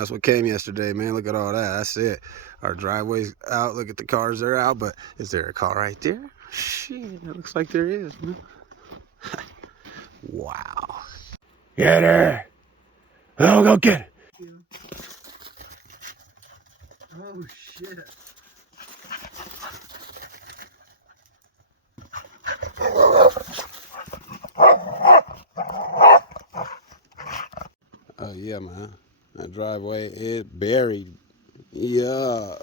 That's what came yesterday, man. Look at all that. That's it. Our driveway's out. Look at the cars, they're out. But is there a car right there? Shit, it looks like there is, man. Wow. Get her. Oh, go get it. Oh, shit. Oh, yeah, man. That driveway is buried. Yeah.